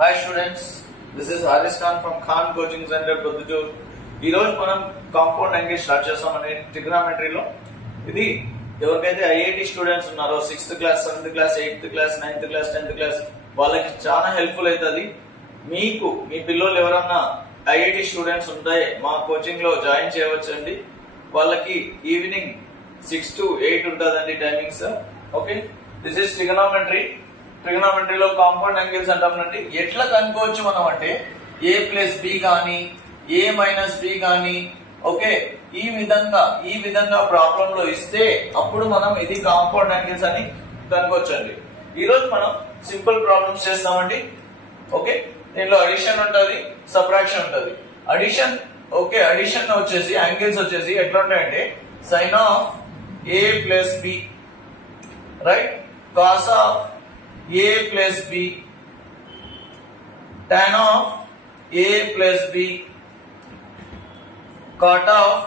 Hi students, this is Haris Khan from Khan Coaching Center, Koduttur. ఈ రోజు మనం compound angle start చేస్తామని ట్రిగ్నోమెట్రీలో. ఇది ఎవరికైతే ఐఐటి స్టూడెంట్స్ ఉన్నారో 6th class 7th class 8th class 9th class 10th class వాళ్ళకి చాలా హెల్ప్ఫుల్ అవుతుంది. మీకు మీ పిల్లలు ఎవరన్నా ఐఐటి స్టూడెంట్స్ ఉంటే మా కోచింగ్ లో జాయిన్ చేయవచ్చండి. వాళ్ళకి ఈవినింగ్ 6 to 8 ఉంటుందండి టైమింగ్స్. ఓకే, దిస్ ఇస్ ట్రిగ్నోమెట్రీలో కాంపౌండ్ యాంగిల్స్ అంటామండి. ఎట్లా కనుక్కోవచ్చు మనం అంటే a ప్లస్ బి కానీ a మైనస్ బి కానీ ఓకే ఈ విధంగా ప్రాబ్లం లో ఇస్తే అప్పుడు మనం ఇది కాంపౌండ్ యాంగిల్స్ అని కనుక్కోవచ్చండి. ఈ రోజు మనం సింపుల్ ప్రాబ్లమ్స్ చేస్తామండి. ఓకే, దీంట్లో అడిషన్ ఉంటది, సబ్ట్రాక్షన్ ఉంటది. అడిషన్ వచ్చేసి యాంగిల్స్ వచ్చేసి ఎట్లా ఉంటాయంటే sine of a plus b, right, cos of a plus b, tan of a plus b, cot of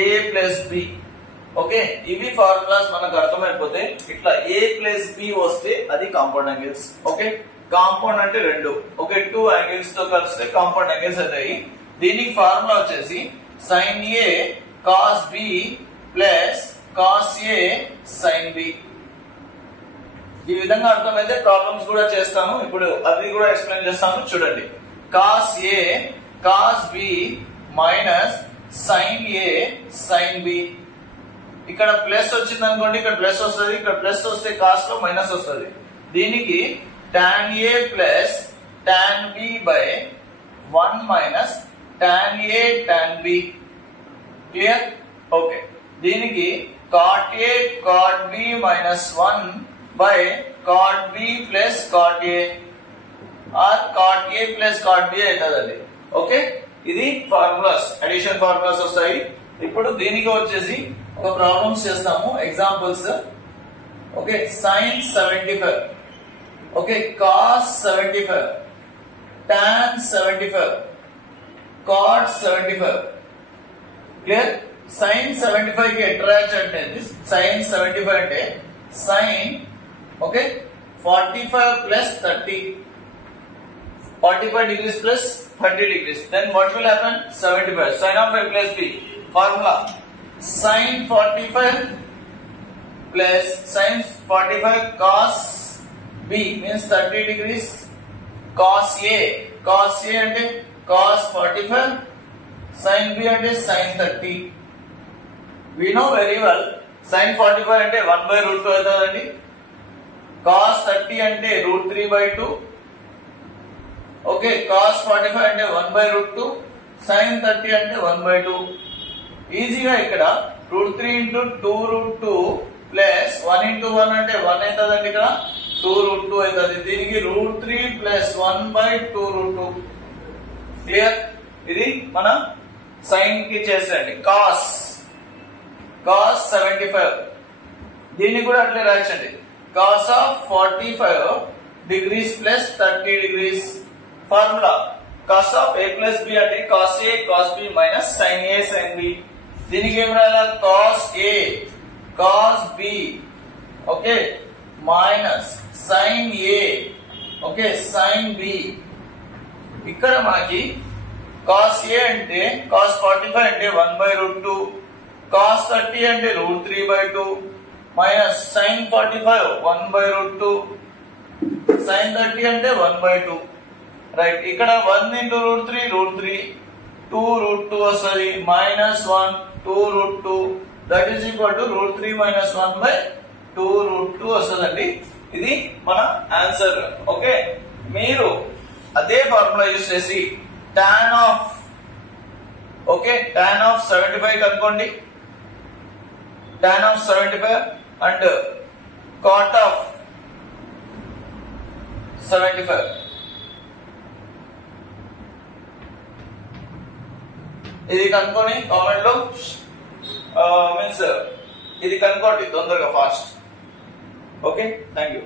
a plus b. Okay, ఇవి ఫార్ములాస్ మనకు అర్థమైపోతే ఇట్లా a ప్లస్ బి వస్తే అది కాంపౌండ్ యాంగిల్స్. ఓకే, కాంపౌండ్ అంటే రెండు, ఓకే, 2 యాంగిల్స్ తో కలిస్తే కాంపౌండ్ యాంగిల్స్ అవుతాయి. దీనికి ఫార్ములా వచ్చేసి sin a cos b plus cos a sin b. ఈ విధంగా అర్థమైతే ప్రాబ్లమ్స్ కూడా చేస్తాను. ఇప్పుడు అది కూడా ఎక్స్ప్లెయిన్ చేస్తాను. చూడండి, cos a cos b minus sin a sin b. ఇక్కడ ప్లస్ వచ్చింది అనుకోండి, ఇక్కడ ప్లస్ వస్తుంది, ఇక్కడ ప్లస్ వస్తే కాస్ లో మైనస్ వస్తుంది. దీనికి tan a plus tan b by 1 minus tan a tan b. Clear? Okay, దీనికి cot a cot b minus 1 by cot b plus cot a or cot a plus cot b అవుతుందండి. Okay, ఇది formulas, addition formulas వస్తాయి. ఇప్పుడు దీనికి వచ్చేసి ఒక problems చేస్తాము, examples. Okay, sin 75, okay, cos 75, tan 75, cot 75. Clear? sin 75 కి attract అంటే sin 75 అంటే sin, okay, 45 plus 30, 45 degrees plus 30 degrees. Then what will happen? 75. Sin of a plus b. Formula sin 45 plus sin 45 cos b means 30 degrees. Cos a అంటే cos 45, sin b అంటే sin 30. We know very well sin 45 అంటే 1/√2 అవుతుందండి. cos 30 అంటే √3/2. Okay, cos 45 అంటే 1/√2, sin 30 అంటే 1/2. ఈజీగా ఇక్కడ √3 into 2√2 plus 1 into 1 అంటే 1 అవుతుందండి. ఇక్కడ 2√2 అవుతుంది. దీనికి √3 ప్లస్ 1/2√2. క్లియర్? ఇది మన సైన్ కి చేసేయండి. cos 75, దీన్ని కూడా అట్లే రాయండి. cos of 45 degrees plus 30 degrees. Formula cos of a plus b అంటే cos a cos b minus sin a sin b. దీనికి ఏం రాయాలి? cos a cos b, okay, minus sin a, okay, sin b. ఇక్కడ మనకి cos a అంటే cos 45 అంటే 1/√2, cos 30 అంటే √3/2 minus sin 45 1/√2, sin 30 అంటే 1/2. రైట్, ఇక్కడ 1 into √3 √3, 2√2 వస్తుంది, minus 1 2√2, that is equal to √3 minus 1/2√2 వస్తుందండి. ఇది మన ఆన్సర్. ఓకే, మీరు అదే ఫార్ములా యూజ్ చేసి tan of, okay, tan of 75 కనుక్కోండి. tan of 75 and cot of 75. ఇది కనుక్కొని కామెంట్ లో మీన్స్ ఇది కనుక్కోండి తొందరగా, ఫాస్ట్. Okay, thank you.